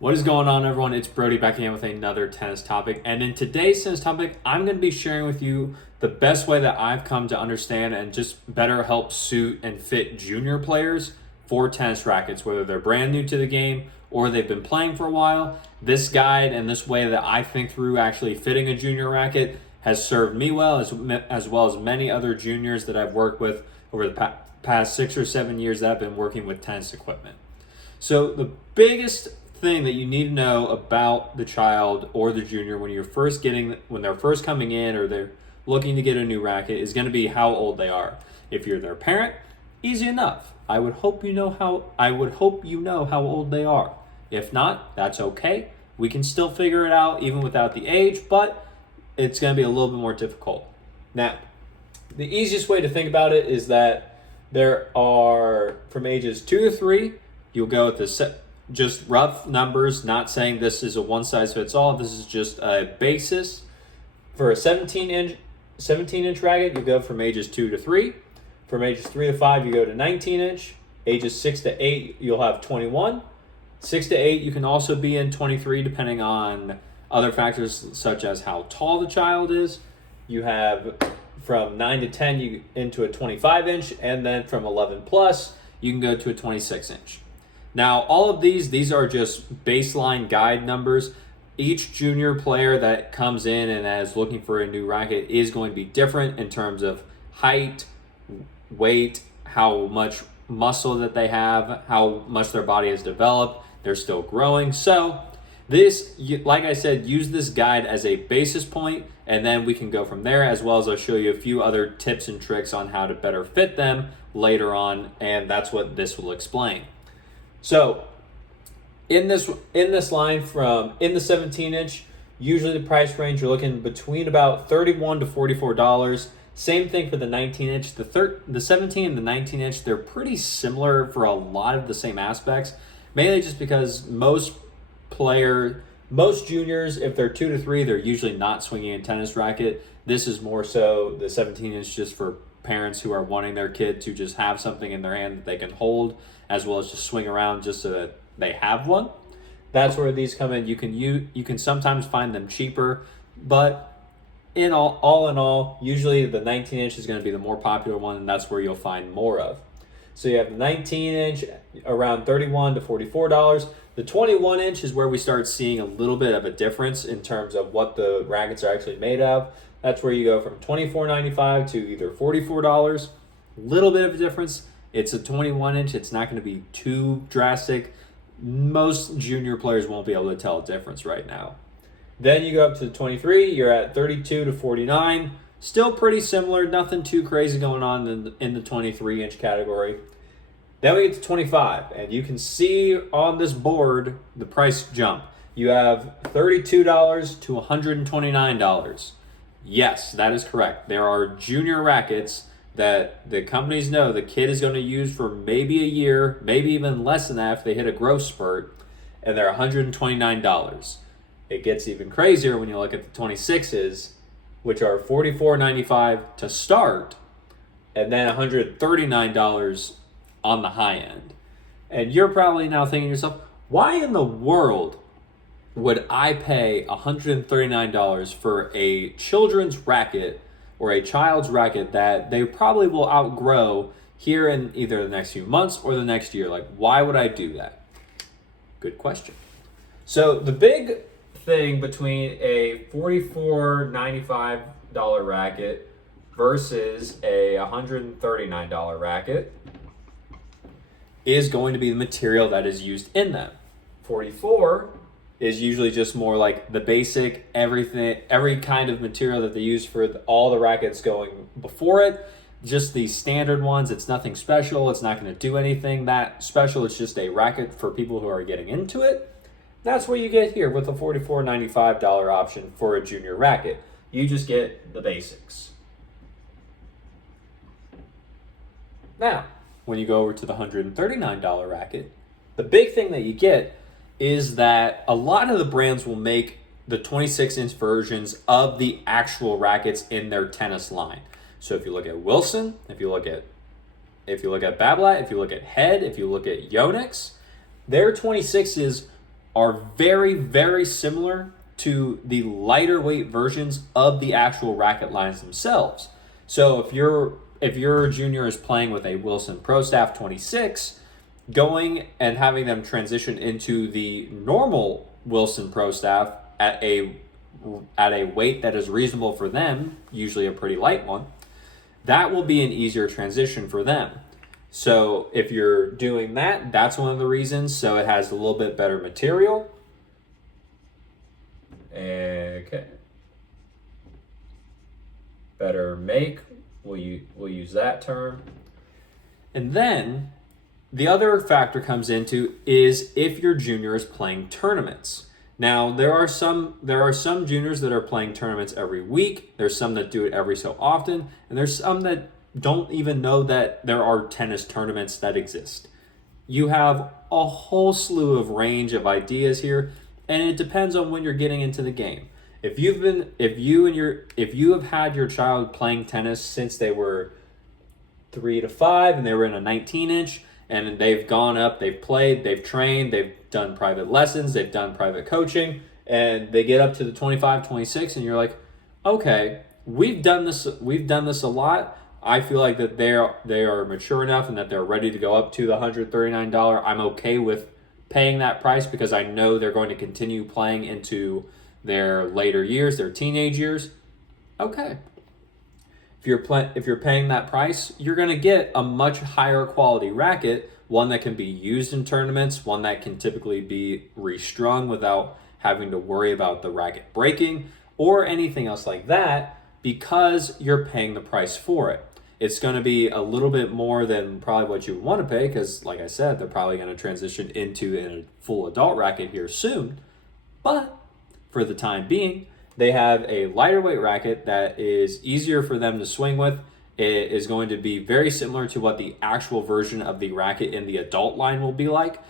What is going on, everyone? It's Brody back again with another tennis topic. And in today's tennis topic, I'm going to be sharing with you the best way that I've come to understand and just better help suit and fit junior players for tennis rackets, whether they're brand new to the game or they've been playing for a while. This guide and this way that I think through actually fitting a junior racket has served me well, as well as many other juniors that I've worked with over the past 6 or 7 years that I've been working with tennis equipment. So the biggest thing that you need to know about the child or the junior when they're first coming in or they're looking to get a new racket is going to be how old they are. If you're their parent, easy enough. I would hope you know how old they are. If not, that's okay. We can still figure it out even without the age, but it's going to be a little bit more difficult. Now, the easiest way to think about it is that there are, from ages 2 to 3, you'll go with just rough numbers, not saying this is a one-size-fits-all. This is just a basis. For a 17-inch racket, you go from ages 2 to 3. From ages 3 to 5, you go to 19-inch. Ages 6 to 8, you'll have 21. 6 to 8, you can also be in 23, depending on other factors such as how tall the child is. You have from 9 to 10, you into a 25-inch, and then from 11 plus, you can go to a 26-inch. Now, all of these are just baseline guide numbers. Each junior player that comes in and is looking for a new racket is going to be different in terms of height, weight, how much muscle that they have, how much their body has developed. They're still growing. So this, like I said, use this guide as a basis point, and then we can go from there, as well as I'll show you a few other tips and tricks on how to better fit them later on, and that's what this will explain. So in this line in the 17-inch, usually the price range you're looking between about $31 to $44. Same thing for the 19-inch. The 17 and the 19-inch, they're pretty similar for a lot of the same aspects, mainly just because most juniors, if they're 2 to 3, they're usually not swinging a tennis racket. This is more so the 17-inch just for parents who are wanting their kid to just have something in their hand that they can hold, as well as just swing around just so that they have one. That's where these come in. You can sometimes find them cheaper, but all in all, usually the 19-inch is going to be the more popular one, and that's where you'll find more of. So you have the 19-inch around $31 to $44. The 21-inch is where we start seeing a little bit of a difference in terms of what the rackets are actually made of. That's where you go from $24.95 to either $44. Little bit of a difference. It's a 21-inch. It's not going to be too drastic. Most junior players won't be able to tell a difference right now. Then you go up to the 23. You're at $32 to $49. Still pretty similar. Nothing too crazy going on in the 23-inch category. Then we get to 25, and you can see on this board the price jump. You have $32 to $129. Yes, that is correct. There are junior rackets that the companies know the kid is going to use for maybe a year, maybe even less than that if they hit a growth spurt, and they're $129. It gets even crazier when you look at the 26s, which are $44.95 to start, and then $139 on the high end. And you're probably now thinking to yourself, why in the world would I pay $139 for a children's racket or a child's racket that they probably will outgrow here in either the next few months or the next year? Like, why would I do that? Good question. So the big thing between a $44.95 racket versus a $139 racket is going to be the material that is used in them. 44 is usually just more like the basic every kind of material that they use for all the rackets going before it. Just the standard ones. It's nothing special. It's not going to do anything that special. It's just a racket for people who are getting into it. That's what you get here with a $44.95 option for a junior racket. You just get the basics. Now, when you go over to the $139 racket, the big thing that you get is that a lot of the brands will make the 26-inch versions of the actual rackets in their tennis line. So if you look at Wilson, if you look at Babolat, if you look at Head, if you look at Yonex, their 26s are very, very similar to the lighter weight versions of the actual racket lines themselves. So if your junior is playing with a Wilson Pro Staff 26, going and having them transition into the normal Wilson Pro Staff at a weight that is reasonable for them, usually a pretty light one, that will be an easier transition for them. So if you're doing that, that's one of the reasons. So it has a little bit better material. Okay. Better make, we'll use that term. And then the other factor comes into is if your junior is playing tournaments. Now, there are some juniors that are playing tournaments every week. There's some that do it every so often, and there's some that don't even know that there are tennis tournaments that exist. You have a whole slew of range of ideas here, and it depends on when you're getting into the game. If you have had your child playing tennis since they were 3 to 5 and they were in a 19-inch, and they've gone up, they've played, they've trained, they've done private lessons, they've done private coaching, and they get up to the 25, 26, and you're like, okay, we've done this a lot. I feel like that they are mature enough and that they're ready to go up to the $139. I'm okay with paying that price because I know they're going to continue playing into their later years, their teenage years. Okay. If you're paying that price, you're going to get a much higher quality racket, one that can be used in tournaments, one that can typically be restrung without having to worry about the racket breaking or anything else like that, because you're paying the price for it. It's going to be a little bit more than probably what you want to pay because, like I said, they're probably going to transition into a full adult racket here soon. But for the time being, they have a lighter weight racket that is easier for them to swing with. It is going to be very similar to what the actual version of the racket in the adult line will be like.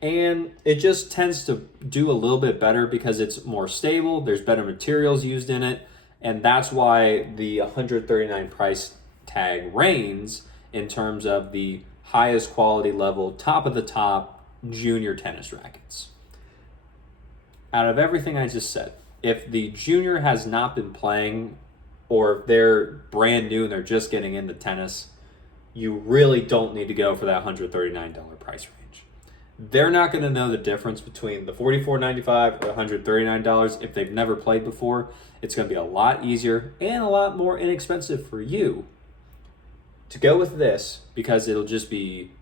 And it just tends to do a little bit better because it's more stable. There's better materials used in it. And that's why the $139 price tag reigns in terms of the highest quality level, top of the top junior tennis rackets. Out of everything I just said, if the junior has not been playing or if they're brand new and they're just getting into tennis, you really don't need to go for that $139 price range. They're not going to know the difference between the $44.95 or $139 if they've never played before. It's going to be a lot easier and a lot more inexpensive for you to go with this because it'll just be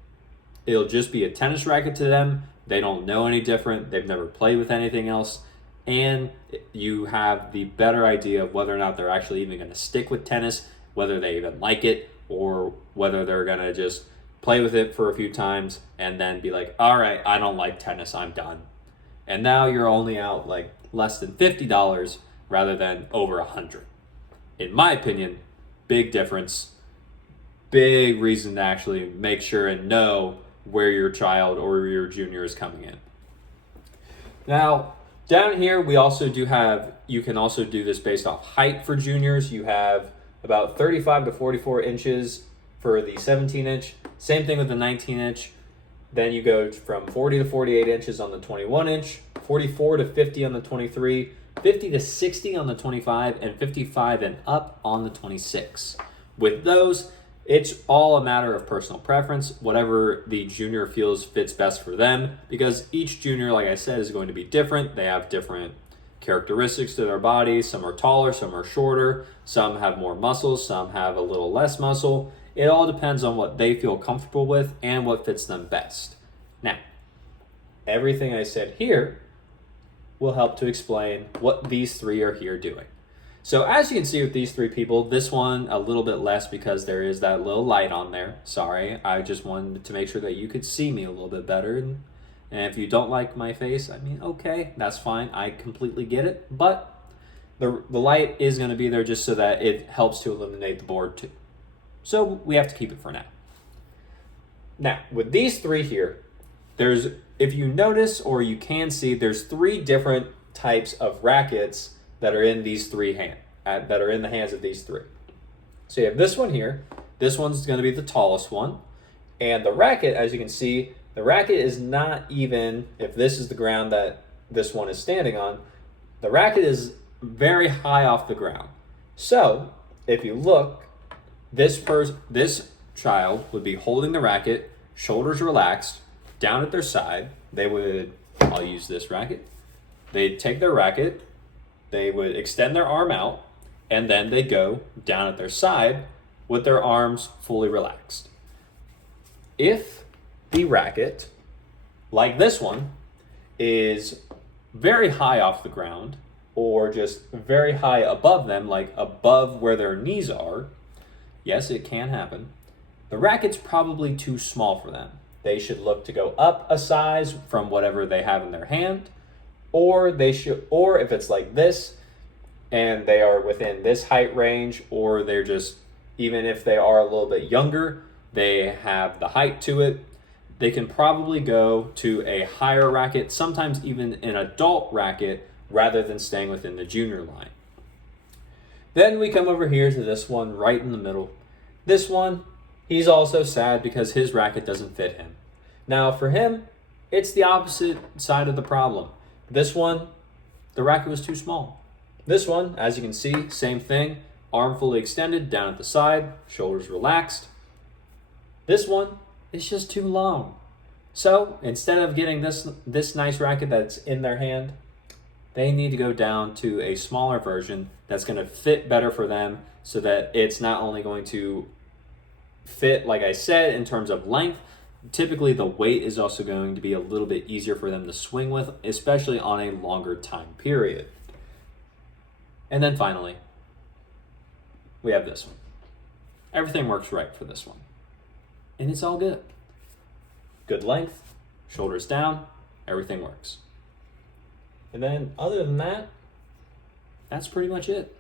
a tennis racket to them. They don't know any different. They've never played with anything else. And you have the better idea of whether or not they're actually even going to stick with tennis, whether they even like it, or whether they're going to just play with it for a few times and then be like, all right, I don't like tennis, I'm done. And now you're only out like less than $50 rather than over $100. In my opinion, big difference. Big reason to actually make sure and know where your child or your junior is coming in. Now, down here, we also do have, you can also do this based off height for juniors. You have about 35 to 44 inches for the 17-inch. Same thing with the 19-inch. Then you go from 40 to 48 inches on the 21-inch, 44 to 50 on the 23, 50 to 60 on the 25, and 55 and up on the 26. With those, it's all a matter of personal preference, whatever the junior feels fits best for them, because each junior, like I said, is going to be different. They have different characteristics to their body. Some are taller, some are shorter, some have more muscle, some have a little less muscle. It all depends on what they feel comfortable with and what fits them best. Now, everything I said here will help to explain what these three are here doing. So as you can see with these three people, this one a little bit less because there is that little light on there. Sorry, I just wanted to make sure that you could see me a little bit better. And if you don't like my face, I mean, okay, that's fine. I completely get it. But the light is going to be there just so that it helps to illuminate the board too. So we have to keep it for now. Now, with these three here, if you notice or you can see, there's three different types of rackets that are in these three that are in the hands of these three. So you have this one here. This one's going to be the tallest one. And the racket, as you can see, The racket is not even, if this is the ground that this one is standing on, the racket is very high off the ground. So if you look, this child would be holding the racket, shoulders relaxed, down at their side. They would, I'll use this racket. They'd take their racket, they would extend their arm out, and then they go down at their side with their arms fully relaxed. If the racket, like this one, is very high off the ground or just very high above them, like above where their knees are, yes, it can happen. The racket's probably too small for them. They should look to go up a size from whatever they have in their hand, or if it's like this and they are within this height range, or they're just, even if they are a little bit younger, they have the height to it, they can probably go to a higher racket, sometimes even an adult racket, rather than staying within the junior line. Then we come over here to this one right in the middle. This one, he's also sad because his racket doesn't fit him. Now for him, it's the opposite side of the problem. This one, the racket was too small. This one, as you can see, same thing, arm fully extended, down at the side, shoulders relaxed. This one is just too long. So instead of getting this nice racket that's in their hand, they need to go down to a smaller version that's going to fit better for them, so that it's not only going to fit, like I said, in terms of length, typically the weight is also going to be a little bit easier for them to swing with, especially on a longer time period. And then finally, we have this one. Everything works right for this one. And it's all good. Good length, shoulders down, everything works. And then other than that, that's pretty much it.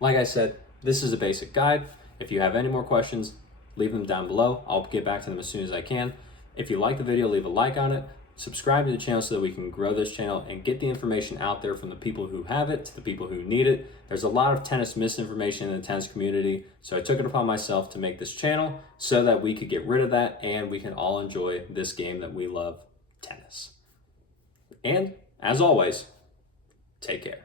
Like I said, this is a basic guide. If you have any more questions, leave them down below. I'll get back to them as soon as I can. If you like the video, leave a like on it. Subscribe to the channel so that we can grow this channel and get the information out there from the people who have it to the people who need it. There's a lot of tennis misinformation in the tennis community, so I took it upon myself to make this channel so that we could get rid of that and we can all enjoy this game that we love, tennis. And as always, take care.